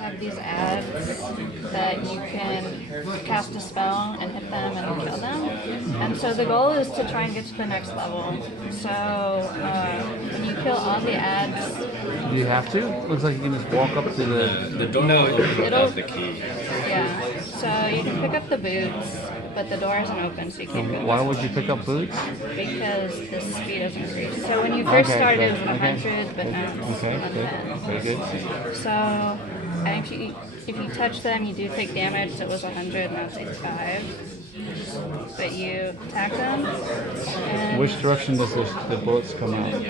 have these ads that you can cast a spell and hit them and kill them. And so the goal is to try and get to the next level. So when you kill all the ads, Do you have to? Looks like you can just walk up to the door. No, it'll without the key. yeah. So you can pick up the boots, but the door isn't open, so you can't go. Why would you pick up boots? Because the speed is increased. So when you first started, it was okay. 100, but now it's Okay, 110. good. Very good. So, and if you touch them, you do take damage. So it was 100, now it's 85. But you attack them, and Which direction does the bullets come out?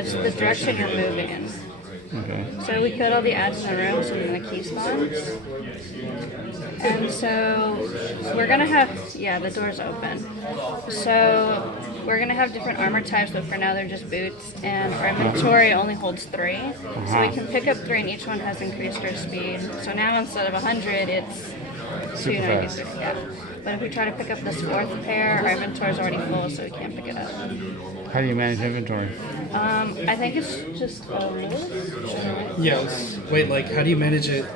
it's the direction you're moving in. Okay. So we put all the ads in a room, so then the key spawns. And so we're gonna have, yeah, the door's open. So we're gonna have different armor types, but for now they're just boots. And our inventory only holds 3. So we can pick up 3 and each one has increased our speed. So now instead of 100, it's Super 296. Yeah. But if we try to pick up this 4th pair, our inventory's already full, so we can't pick it up. How do you manage inventory? I think it's just a list. Yeah. Wait, like, how do you manage it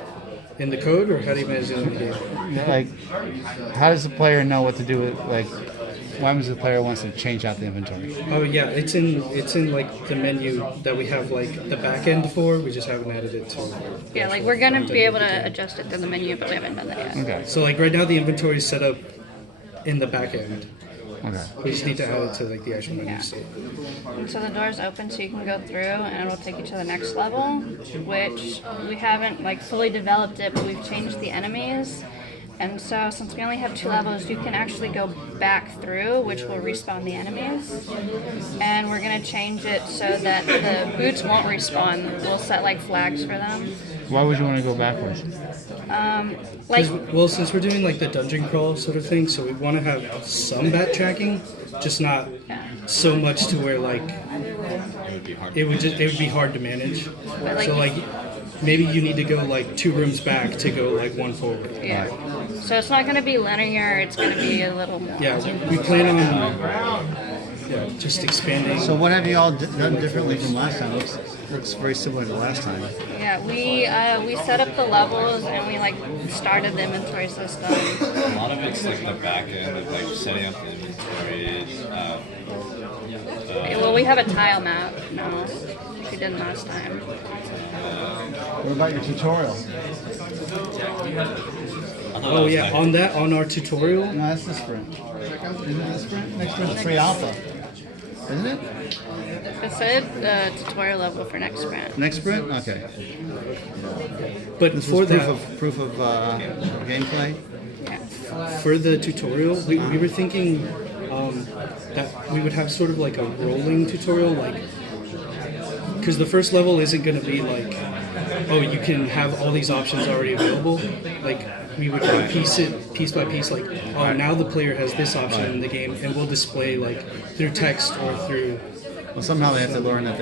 in the code, or how do you manage it in the game? Like, how does the player know what to do with, like, what happens if the player wants to change out the inventory? Oh yeah, it's in like the menu that we have like the back end for. We just haven't added it to. Yeah, like we're gonna be able to adjust it through the menu, but we haven't done that yet. Okay. So like right now the inventory is set up in the back end. Okay. We just need to add it to like the actual menu Yeah. state. And so the door's open, so you can go through, and it'll take you to the next level, which we haven't like fully developed it, but we've changed the enemies. And so since we only have 2 levels, you can actually go back through, which will respawn the enemies. And we're gonna change it so that the boots won't respawn. We'll set like flags for them. Why would you want to go backwards? Like, Well, since we're doing like the dungeon crawl sort of thing, so we want to have some backtracking, just not yeah. so much to where like it would be hard to manage. But, like, So like maybe you need to go like 2 rooms back to go like 1 forward. Yeah. So it's not gonna be linear, it's gonna be a little more. Yeah, we plan on just expanding. So what have you all done differently from last time? Looks very similar to last time. Yeah, we set up the levels and we like started the inventory system. A lot of it's like the back end of like setting up the inventory. Well, we have a tile map now, like we did last time. What about your tutorial? Oh yeah, on our tutorial. No, that's the sprint. Isn't it the sprint? Next sprint's pre-alpha. Isn't it? It said tutorial level for next sprint. Next sprint? Okay. But This for is that, proof of gameplay? Yeah. for the tutorial, we were thinking that we would have sort of like a rolling tutorial, like because the first level isn't going to be like, oh, you can have all these options already available. Like we would piece it piece by piece, like, oh, now the player has this option in the game, and we'll display like through text or through. Well, somehow they have to learn that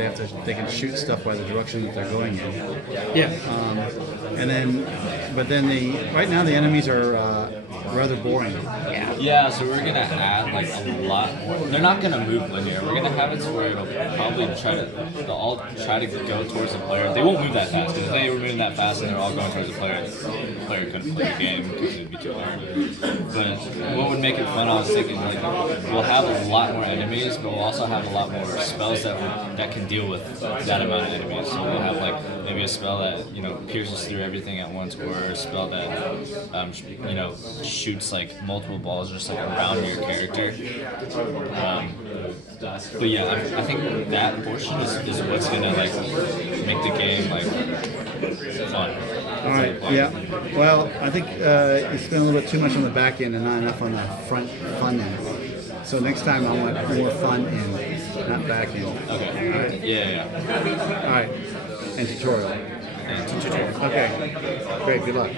they can shoot stuff by the direction that they're going in. Yeah, And then, but then right now the enemies are rather boring. Yeah. Yeah, so we're gonna add like a lot more. They're not gonna move linear. We're gonna have it to where it'll probably they'll all try to go towards the player. They won't move that fast, because if they were moving that fast and they're all going towards the player couldn't play the game because it'd be too hard. But what would make it fun, I was thinking, like, we'll have a lot more enemies, but we'll also have a lot more spells that can deal with that amount of enemies. So we'll have like maybe a spell that pierces through everything at once, or a spell that shoots like multiple balls just like around your character. But yeah, I think that portion is what's gonna like make the game like fun. All right. Yeah. Well, I think it's been a little bit too much on the back end and not enough on the front end. So next time I want more fun end, not back end. Okay. All right. Yeah. All right. And tutorial. And tutorial. Okay. Great. Good luck.